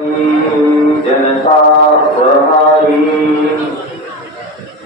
जनता प्रहारी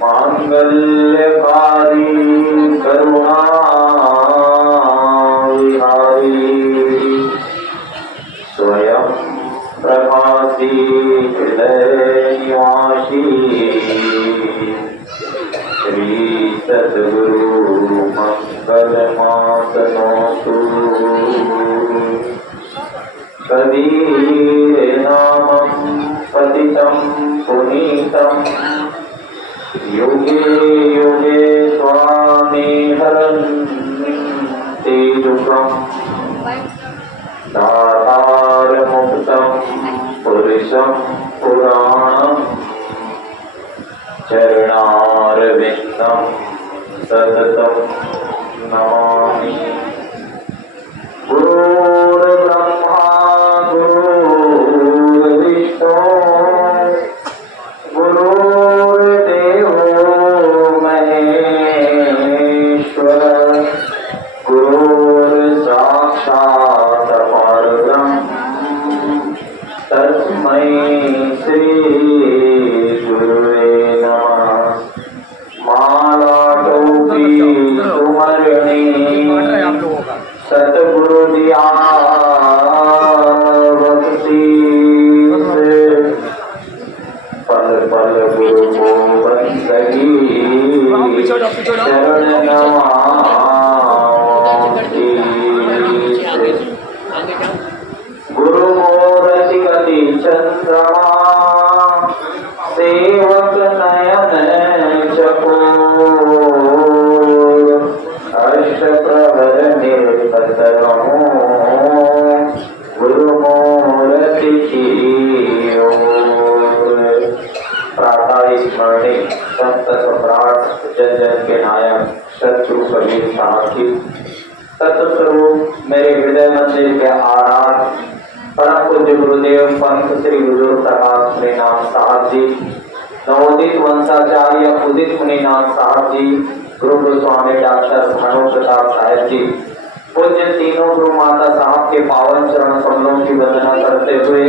मांगल्यकारी करुणा विहारी स्वयं प्रभासी हृदय निवासी श्री सद्गुरु मंगल मातनोतु कबीर नामं पतितं पुनीतं युगे युगे स्वामी हरन्ति दुःखं दातार मुक्तं पुरुषं पुराणं चरणारविन्दं सततं नमामि। गुरुर्ब्रह्मा गुरुर्विष्णु गुरुर्देवो महेश्वर गुरुर्साक्षात् परब्रह्म तस्मै श्री गुरुवे नमः। माला टोपी सुमरणी सतगुरु दिया बख्शीश पल पल गुरु को बंदगी शरण नमामि। गुरु मोरति गति चंद्रमा सेवक नयन चकोर अष्ट प्रहर निर्पतरमो गुरु मूर्ति की ओर। प्रातः स्मरणे संत सम्राट जन जन के नायक सतगुरु कबीर साहब की तत्स्वरूप मेरे हृदय मंदिर के आराध परम पूज्य गुरुदेव पंत श्री हुजूर प्रकाश मुनीनाथ साहब जी, नवोदित वंशाचार्य उदित मुनीनाथ साहब जी, गुरु गोस्वामी डॉक्टर भानु प्रताप साहेब जी, पूज्य तीनों गुरु माता साहब के पावन चरण कमलों की वंदना करते हुए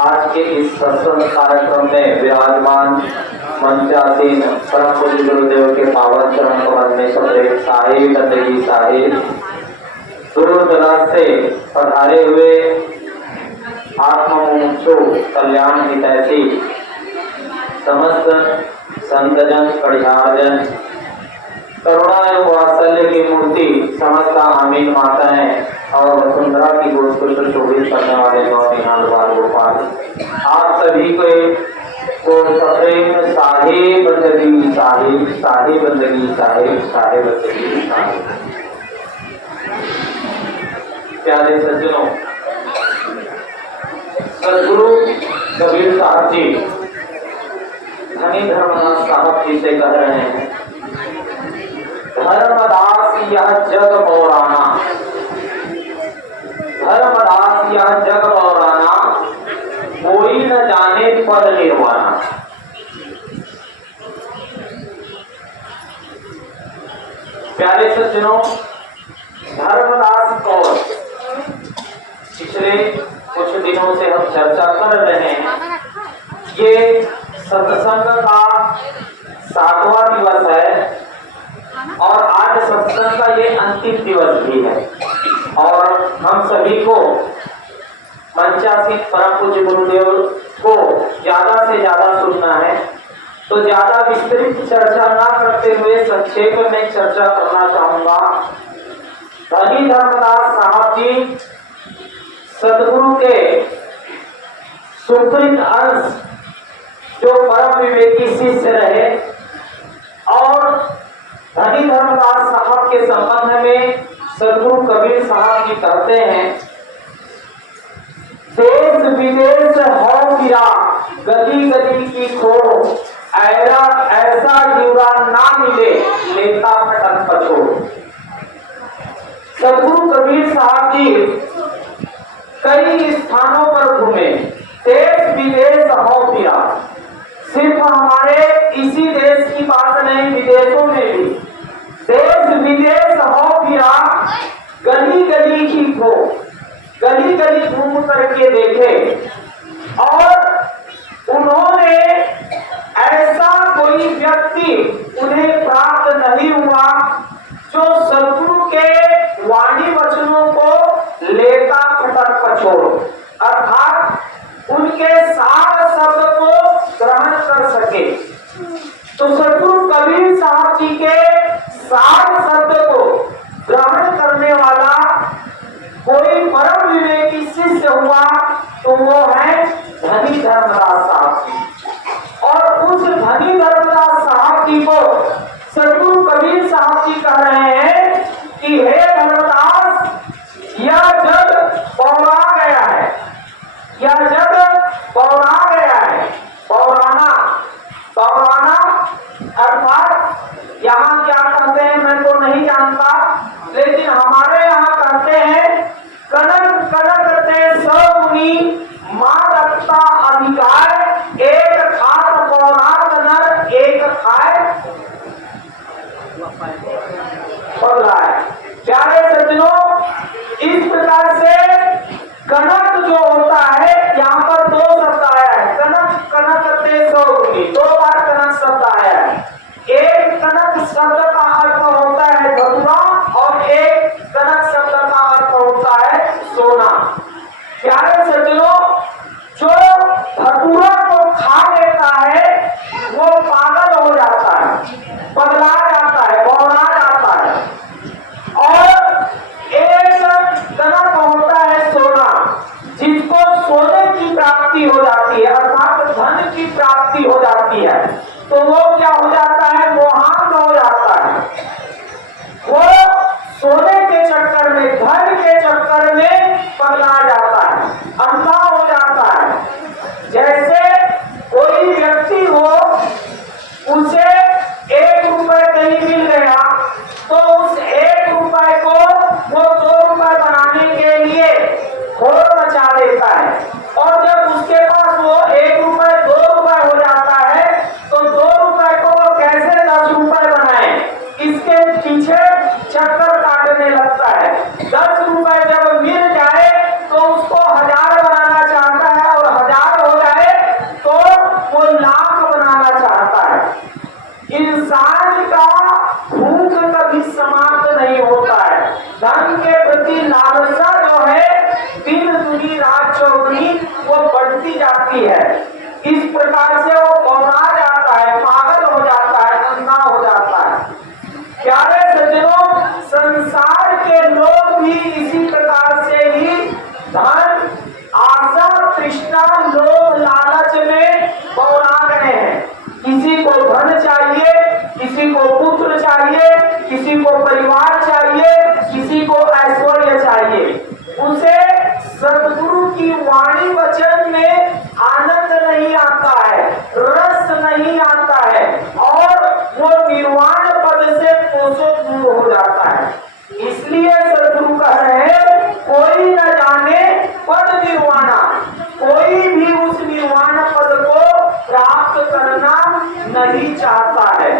आज के इस सत्संग कार्यक्रम में विराजमान मंचासीन परम पूज्य गुरुदेव के पावन चरण कमल में सबसे साहिब बंदगी साहिब दूर दराज से पधारे हुए आत्ममुमुक्षु कल्याण हितैषी समस्त संतजन परिहारजन करुणा एवं वात्सल्य की मूर्ति समस्त आमीन माताएं और वसुंधरा की गोद को सुशोभित करने वाले गौरीनाथ बाल गोपाल आप सभी को सप्रेम साहिब बंदगी साहिब साहिब बंदगी साहिब साहिब बंदगी साहिब। प्यारे सज्जनों, सद्गुरु कबीर साहब जी धनी धर्मनाथ साहब जी से कह रहे हैं, धर्मदास यह जग पौराना, धर्मदास यह जग पौराना, कोई न जाने पद निर्वाणा। प्यारे सज्जनों, धर्मदास कौन? पिछले कुछ दिनों से हम चर्चा कर रहे हैं। ये सत्संग का 7वां दिवस है और आज सत्संग का ये अंतिम दिवस भी है और हम सभी को पंचासीन परम पूज्य गुरुदेव को ज्यादा से ज्यादा सुनना है। तो ज्यादा विस्तृत चर्चा ना करते हुए संक्षेप में चर्चा करना चाहूंगा। धनी धर्मदास साहब जी सदगुरु के सुकृत अंश जो परम विवेकी शिष्य रहे और धनी धर्मदास साहब के संबंध में सदगुरु कबीर साहब जी कहते हैं, देश विदेश हो गिरा गली गली की खोड़, ऐसा जीवा ना मिले लेता फटक पछोड़। सदगुरु कबीर साहब जी कई स्थानों पर घूमे, देश विदेश हो गिरा। सिर्फ हमारे इसी देश की बात नहीं, विदेशों में भी देश विदेश हो गिरा, गली गली की खो, गली गली घूम करके देखे हुआ तो वो है धनी धर्मदास साहब जी। और उस धनी धर्मदास साहब जी को सतगुरु कबीर साहब जी कह रहे हैं कि हे धर्मदास, यह जग पौरा गया है, यह जग पौरा गया है। पौराना, पौराना अर्थात यहाँ क्या कहते हैं मैं तो नहीं जानता, लेकिन हमारे यहाँ कहते हैं कनक कनक ते सौ मुनि मां रखता अधिकार, एक खात पौरात नर एक खाए बदला है। प्यारे सज्जनों, इस प्रकार से कनक जो होता है, यहाँ पर दो शब्द आया है, कनक कनक ते सौ मुनि, दो बार कनक शब्द आया है। एक कनक शब्द का अर्थ होता है धतूरा और एक कनक शब्द का अर्थ होता है सोना। प्यारे सज्जनों, जो धतूरा को खा लेता है वो पागल हो जाता है, पगला जाता है, बौरा जाता है। और एक कनक होता है सोना, जिसको सोने की प्राप्ति हो जाती है अर्थात धन की प्राप्ति हो जाती है, तो वो क्या हो जाता है, मोहांध हो जाता है। वो सोने के चक्कर में, धन के चक्कर में पगला जाता है, अंधा हो जाता है। जैसे कोई व्यक्ति हो, उसे 1 रुपए कहीं मिल गया तो उस 1 रुपए को वो 2 रुपए बनाने के लिए होड़ मचा देता है, और जब उसके पास वो 1 रुपए 2 रुपए हो जाता है तो 2 रुपए को वो कैसे 10 रुपए बनाए, इसके पीछे चक्कर काटने लगता है। 10 रुपए जब मिल जाए तो उसको 1000 बनाना चाहता है, और 1000 हो जाए तो वो लाख बनाना चाहता है। इंसान का भूख कभी समाप्त नहीं होता है। धन के प्रति लालसा जो है दिन दुनी रात चौगुनी वो बढ़ती जाती है। इस प्रकार से वो बौरा जाता है, पागल हो जाता है, अंधा हो जाता है। प्यारे सज्जनों, संसार के लोग भी इसी प्रकार से ही धन, आशा, तृष्णा, लोभ, लालच में बौरा गए हैं। किसी को धन चाहिए, किसी को पुत्र चाहिए, किसी को परिवार चाहिए, किसी को ऐश्वर्य चाहिए। उसे सतगुरु की वाणी वचन में आनंद नहीं आता है, रस नहीं आता है, और वो निर्वाण पद से कोसों दूर हो जाता है। इसलिए सतगुरु कह रहे हैं, कोई न जाने पद निर्वाणा, कोई भी उस निर्वाण पद को प्राप्त करना नहीं चाहता है।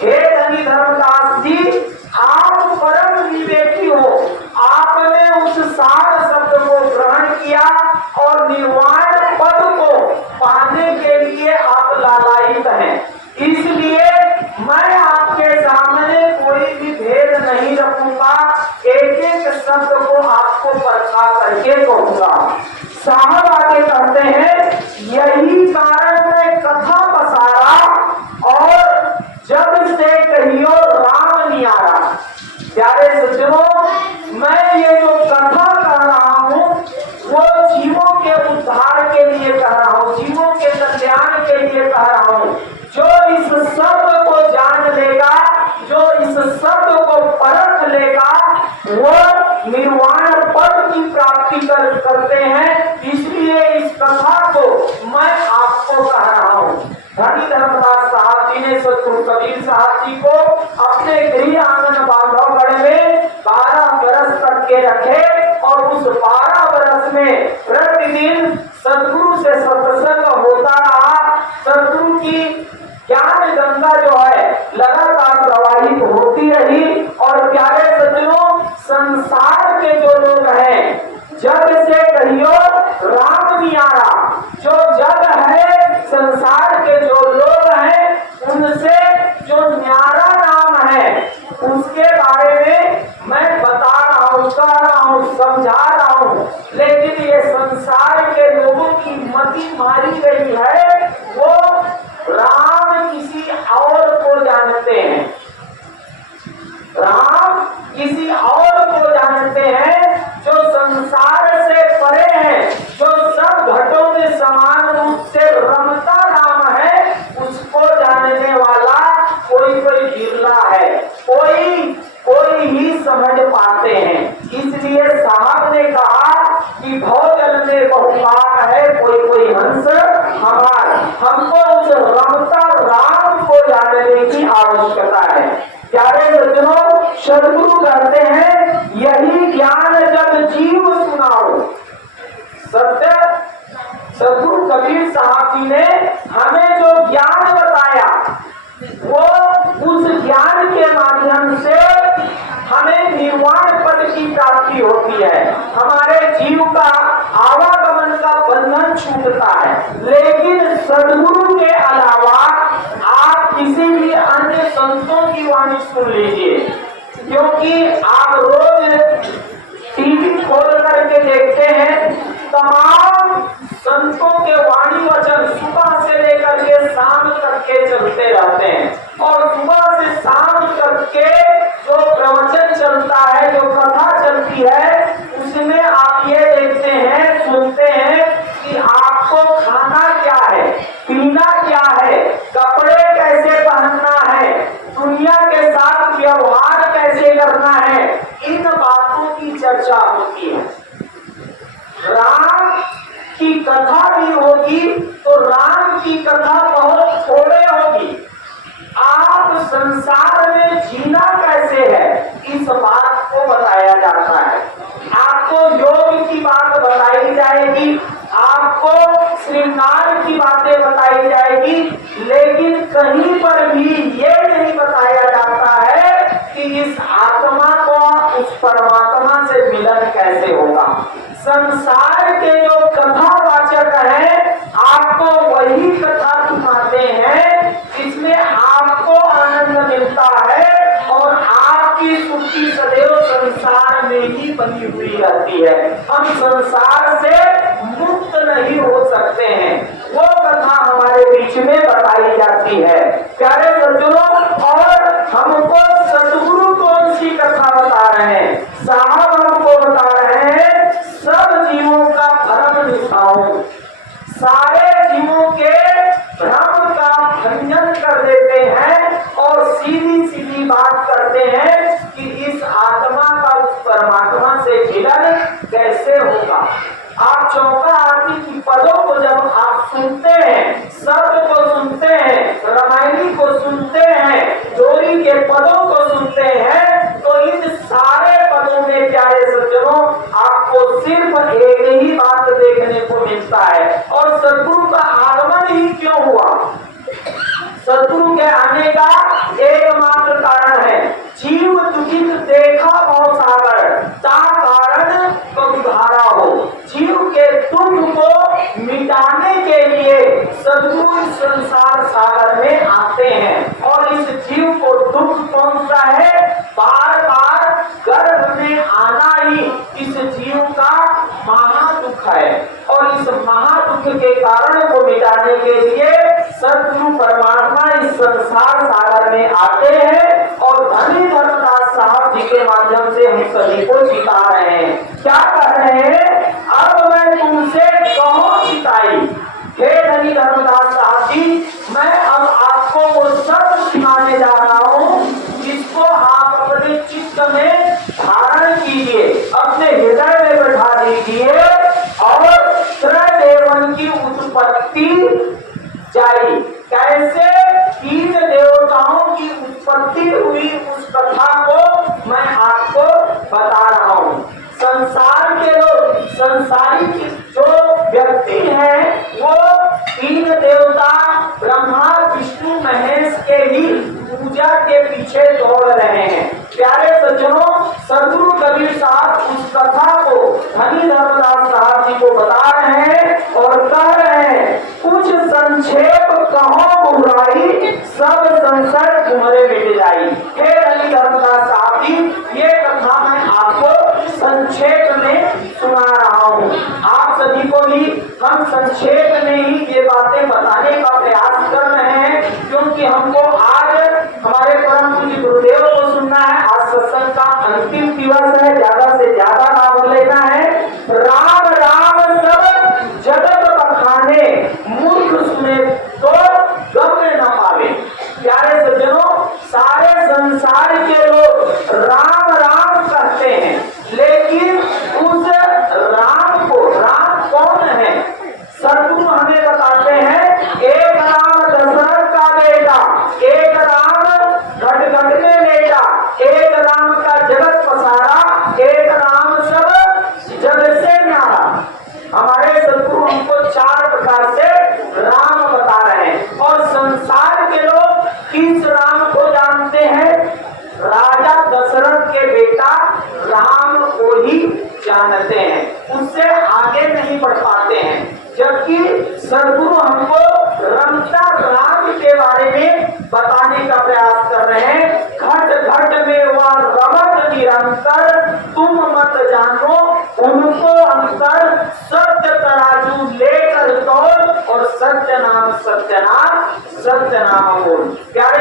हे धनी धर्मदास जी, आप परम विवेकी हो, आपने उस सार शब्द को ग्रहण किया और निर्वाण पद को पाने के लिए आप लालायित हैं। इसलिए मैं आपके सामने कोई भी भेद नहीं रखूंगा, एक एक शब्द को आपको परखा करके कहूंगा। साहब आगे कहते हैं, यही कारण मैं कथा पसारा और जब से कहियो राम नियारा। प्यारे सज्जनों, मैं ये जो कथा कह रहा हूँ वो जीवों के उद्धार के लिए कह रहा हूँ, जीवों के कल्याण के लिए कह रहा हूँ। जो इस शब्द को जान लेगा, जो इस शब्द को परख लेगा, वो निर्वाण पद की प्राप्ति करते हैं। इसलिए इस कथा को मैं आपको कह रहा हूँ। धनी धर्मदास साहब जी ने सतगुरु कबीर साहब जी को अपने गृह आंगन बांधवगढ़ में 12 बरस तक के रखे, और उस 12 बरस में प्रतिदिन सतगुरु से सत्संग होता रहा। सतगुरु की ज्ञान गंगा जो है लगातार प्रवाहित होती रही। और प्यारे सज्जनों, संसार के जो लोग हैं, जग से कहियो राम नियारा, जो जग है, संसार के जो लोग हैं, उनसे जो न्यारा नाम है उसके बारे में मैं बता रहा हूँ, कह रहा हूँ, समझा रहा हूँ। लेकिन ये संसार के लोगों की मति मारी गई है, वो राम किसी और को जानते हैं, राम किसी और को जानते हैं, जो संसार से परे हैं, हमको उस रमता राम को जानने की आवश्यकता है। प्यारे सज्जनों, सदगुरु कहते हैं यही ज्ञान जब जीव सुनाओ। सत्य सदगुरु कबीर साहब जी ने हमें जो ज्ञान बताया वो उस ज्ञान के माध्यम से हमें निर्वाण पद की प्राप्ति होती है, हमारे जीव का आवागमन का बंधन छूटता है। लेकिन सदगुरु के अलावा आप किसी भी अन्य संतों की वाणी सुन लीजिए, क्योंकि आप रोज टीवी खोल करके देखते हैं तमाम संतों के वाणी वचन सुबह से लेकर के शाम तक के चलते रहते हैं। और सुबह से शाम तक के जो प्रवचन चलता है, जो कथा चलती है, उसमें आप ये देखते हैं, सुनते हैं कि आपको खाना क्या है, पीना क्या है, कपड़े कैसे पहनना है, दुनिया के साथ व्यवहार कैसे करना है, इन बातों की चर्चा होती है। राम की कथा भी होगी तो राम की कथा बहुत थोड़े होगी। आप संसार में जीना कैसे है, इस बात को बताया जाता है। आपको योग की बात बताई जाएगी, आपको श्रृंगार की बातें बताई जाएगी, लेकिन कहीं पर भी ये नहीं बताया जाता है कि इस आत्मा को उस परमात्मा से मिलन कैसे होगा। संसार के जो कथावाचक हैं आपको वही कथा सुनाते हैं जिसमें आपको आनंद मिलता है और आपकी सुखी सदैव संसार में ही बनी हुई रहती है। हम संसार से मुक्त नहीं हो सकते हैं, वो कथा हमारे बीच में बताई जाती है। प्यारे सज्जनों, और हमको सदगुरु कौन सी कथा बता रहे हैं? साहब हमको बता रहे हैं सब जीवों का भ्रम मिटाओ, सारे जीवों के भ्रम का भंजन कर देते हैं और सीधी सीधी बात करते हैं कि इस आत्मा का उस परमात्मा से मिलन कैसे होगा। आप चौका आरती की पदों को जब आप सुनते हैं, शब्द को सुनते हैं, रामायणी को सुनते हैं, जोड़ी के पदों को सुनते हैं, तो इन सारे पदों में प्यारे सज्जनों आपको सिर्फ एक ही बात देखने को मिलता है। और सदगुरु का आगमन ही क्यों हुआ? सदगुरु के आने का एकमात्र कारण है, जीव दुखित देखा भव सागर, ता कारण कबुधारा हो। जीव के दुख को मिटाने के लिए सदगुरु संसार सागर में आते हैं और इस जीव को दुख पहुंचता है, बार बार गर्भ में आना ही इस जीव का महादुख है। और इस महादुख के कारण को मिटाने के लिए सदगुरु परमात्मा इस संसार सागर में आते हैं और धनी धर्मदास साहब जी के माध्यम से हम सभी को सिखा रहे हैं। क्या कह रहे हैं? अब मैं तुमसे कहूं चिताई, हे धनी धर्मदास साहब जी, मैं अब आपको वो सब सिखाने जा रहा हूँ जिसको आप अपने चित्त में धारण कीजिए, अपने हृदय में बैठा दीजिए और त्रैदेवन की उत्पत्ति जारी कैसे तीन देवताओं की उत्पत्ति हुई उस कथा को मैं आपको बता रहा हूँ। संसार के लोग, संसारिक जो व्यक्ति हैं वो तीन देवता ब्रह्मा विष्णु महेश के ही पूजा के पीछे दौड़ रहे हैं। प्यारे सज्जनों, सदगुरु कबीर साहब उस कथा को धनी धर्मदास साहब जी को बता रहे हैं और कह रहे हैं, कुछ संक्षेप कहो बुराई, सब संशय तुम्हारे मिट जाई। हे धनी धर्मदास साहब जी, ये कथा मैं आपको संक्षेप में सुना रहा हूँ। आप सभी को भी हम संक्षेप में ही ये बातें बताने का प्रयास कर रहे हैं, क्योंकि हमको आज हमारे परम पूज्य गुरुदेव को सुनना है। आज सत्संग का अंतिम दिवस है, ज्यादा से ज्यादा लाभ लेना है। राम राम सब जगत बखाने, मूर्ख सुने तो गम्य न पावे। प्यारे सज्जनों, सारे संसार के लोग राम राम कहते हैं, लेकिन उस राम को, राम कौन है? सदगुरु हमें बताते हैं, एक जानते हैं उससे आगे नहीं बढ़ पाते हैं। जबकि सदगुरु हमको रमता राग के बारे में बताने का प्रयास कर रहे हैं। घट घट में वह रमत निरंतर, तुम मत जानो उनको अंतर, सत्य तराजू लेकर तोल और सत्य नाम बोल। प्यारे